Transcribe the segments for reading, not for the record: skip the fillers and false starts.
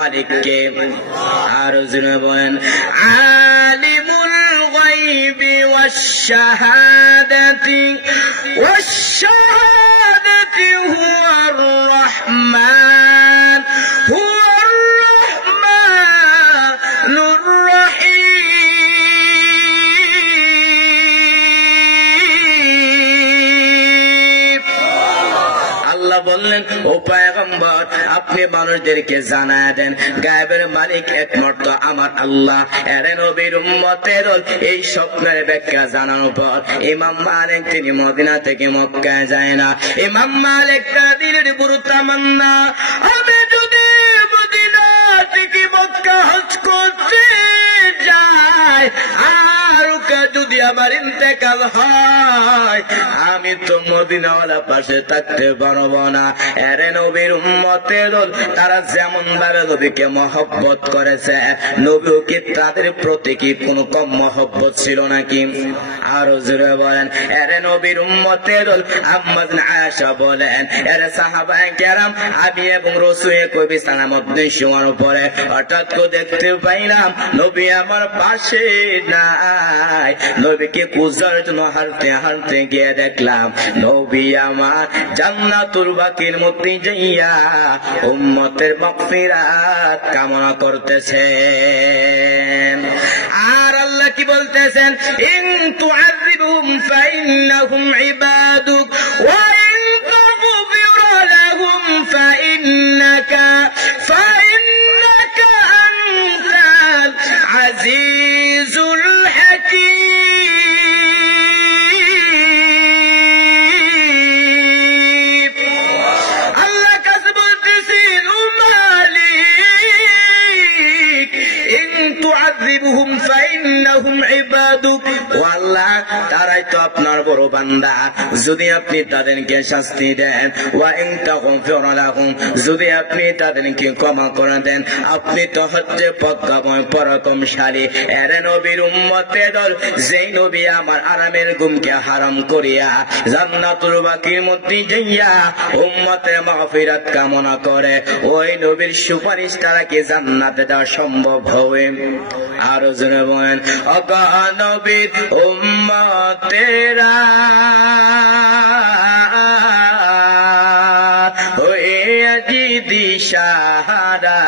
মালিককে। আর জোরে বলেন আলিমুল গায়বি ওয়াশ শাহাদাতি হুয়ার রহমান নুর রহিম। আল্লাহ বললেন, ও পয়গম্বর, আপনি মানুষদেরকে জানায় দেন গায়েবের মালিক একমাত্র আমার আল্লাহ। এর নবীর উম্মতের এই স্বপ্নের ব্যাখ্যা জানানোর পর ইমাম মালিক তিনি মদিনা থেকে মক্কায় যায় না। ইমাম মালিক তার দিলের পুরো তামান্না, আমি যদি মদিনা থেকে মক্কা হজ করতে যাই আর যদি আমার ইন্তেকাল হয়, আমি তো মদিনাওয়ালা পাশে থাকতে পারবো না। এর নবীর উম্মতের তারা যেমন ভাবে নবীকে মহব্বত করেছে, নবীও কি তাদের প্রতি কি কোন কম মহব্বত ছিল নাকি? আরো জোরে বলেন। এর নবীর উম্মতের আম্মা আয়েশা বলেন, এর সাহাবায়ে কেরাম আমি এবং রাসূল কবি সালামত শোয়ার পরে হঠাৎ করে দেখতে পাইলাম নবী আমার পাশে নাই। নবীকে খুঁজার জন্য হাঁটতে হাঁটতে গিয়ে দেখলাম নবী আমার জান্নাতুল বাকির মধ্যে যাইয়া উম্মতের মাগফিরাত কামনা করতেছেন। আর আল্লাহ কি বলতেছেন, ইন তুআযিবহুম ফাইন্নাহুম ইবাদুক ওয়া ইন তাগফির লাহুম ফাইন্নাকা আনতাল আজিজুল হাকীম। আল্লাহ কাছে বলতেছেন, ও মালিক, ইন তুআযিবহুম ফাইন্নাহুম ইবাদুক, ও আল্লাহ তারাই তো আপনার বড় বান্দা, যদি আপনি তাদেরকে শাস্তি দেন, ওয়া ইন তাগফির লাহুম, যদি আপনি তাদেরকে ক্ষমা করে দেন, আপনি তো হচ্ছে প্রজ্ঞাময় পরাক্রমশালী। এর নবীর উম্মতের দল, যেই নবী আমার আরামের ঘুমকে হারাম করিয়া জান্নাতুল বাকির মধ্যে যাইয়া উম্মতের মাগফিরাত কামনা করে, ওই নবীর সুপারিশ তারা কি জান্নাতে দেওয়া সম্ভব হবে? আরো জোরে বলেন, ওগো নবীর উম্মতেরা হইয়া দিশাহারা,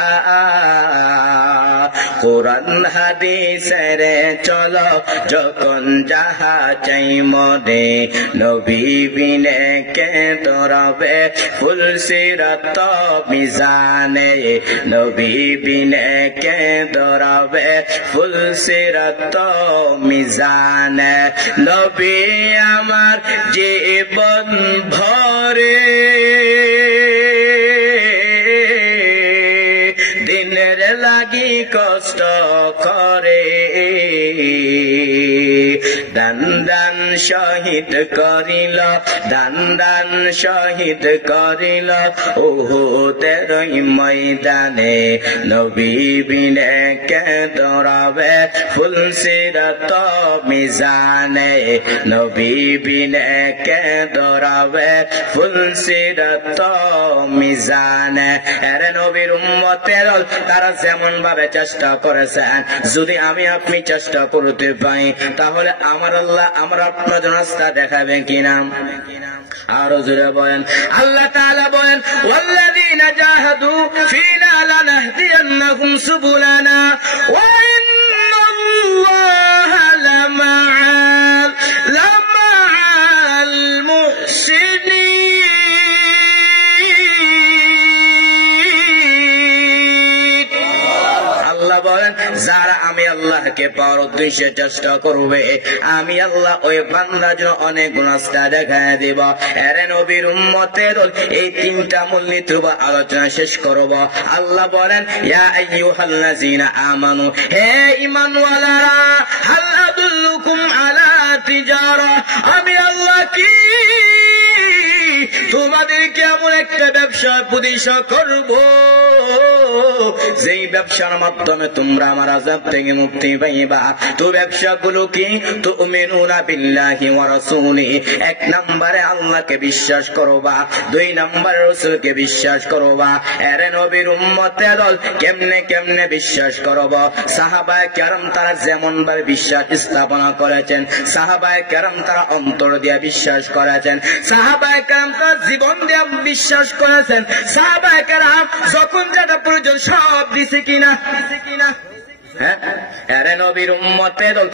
কোরআন হাদিসের চলো যখন যাহা চাই মনে, নবী বিনে কে তোরবে ফুল সিরাত মিজানে, নবী বিনে কে তোরবে ফুল সিরাত মিজানে। নবী আমার জীবন ভরে দিনের লাগি কষ্ট করে, দান দান শহীদ করিল, দান দান শহীদ করিল উহুদের ময়দানে, নবী বিনে কে দৌড়াবে ফুল সিরাত মিজানে, নবী বিনে কে দৌড়াবে ফুল সিরাত মিজানে। এর নবীর উম্মতের তারা যেমন ভাবে চেষ্টা করেছেন, যদি আমি আপনি চেষ্টা করতে পাই তাহলে আমার আল্লাহ আমার আপনার রাস্তা দেখাবেন কিনা? আরো জোরে বলেন, আল্লাহ তাআলা বলেন, ওয়াল্লাযীনা জাহাদু ফীনা লানাহদিয়ান্নাহুম সুবুলানা ওয়া ইন্নাল্লাহা লামা'আল মুহসিনিন। বলেন, যারা আমি আল্লাহকে পাওয়ার উদ্দেশ্যে চেষ্টা করবে, আমি আল্লাহ ওই বান্দার জন্য অনেক রাস্তা দেখায় দেব। এর নবীর উম্মতের এই তিনটা মূলনীতি আলোচনা শেষ করব। আল্লাহ বলেন, ইয়া আইয়ুহাল্লাযীনা আমানু, হে ঈমানওয়ালারা, হাল আদুল্লুকুম আলা তিজারা, আমি আল্লাহ কি তোমাদেরকে এমন একটা ব্যবসা প্রতিষ্ঠা করব যেই ব্যবসার মাধ্যমে তোমরা আমার আযাব থেকে মুক্তি পাইবা। তো ব্যবসাগুলো কি? তুমিনুনা বিল্লাহি ওয়া রাসূলিহি, এক নম্বরে আল্লাহকে বিশ্বাস করবা, দুই নম্বরে রাসূলকে বিশ্বাস করবা। এর নবীর উম্মতের দল কেমনে কেমনে বিশ্বাস করব? সাহাবায়ে কেরাম তারা যেমন ভাবে বিশ্বাস স্থাপনা করেছেন, সাহাবায়ে কেরাম তারা অন্তর দিয়ে বিশ্বাস করেছেন, সাহাবায়ে কেরাম তারা জীবন দিয়ে বিশ্বাস করেছেন, সাহাবায়ে কেরাম যখন যেটা প্রয়োজন সব দিছে কিনা? হ্যাঁ, এর নবীর উম্মতের দল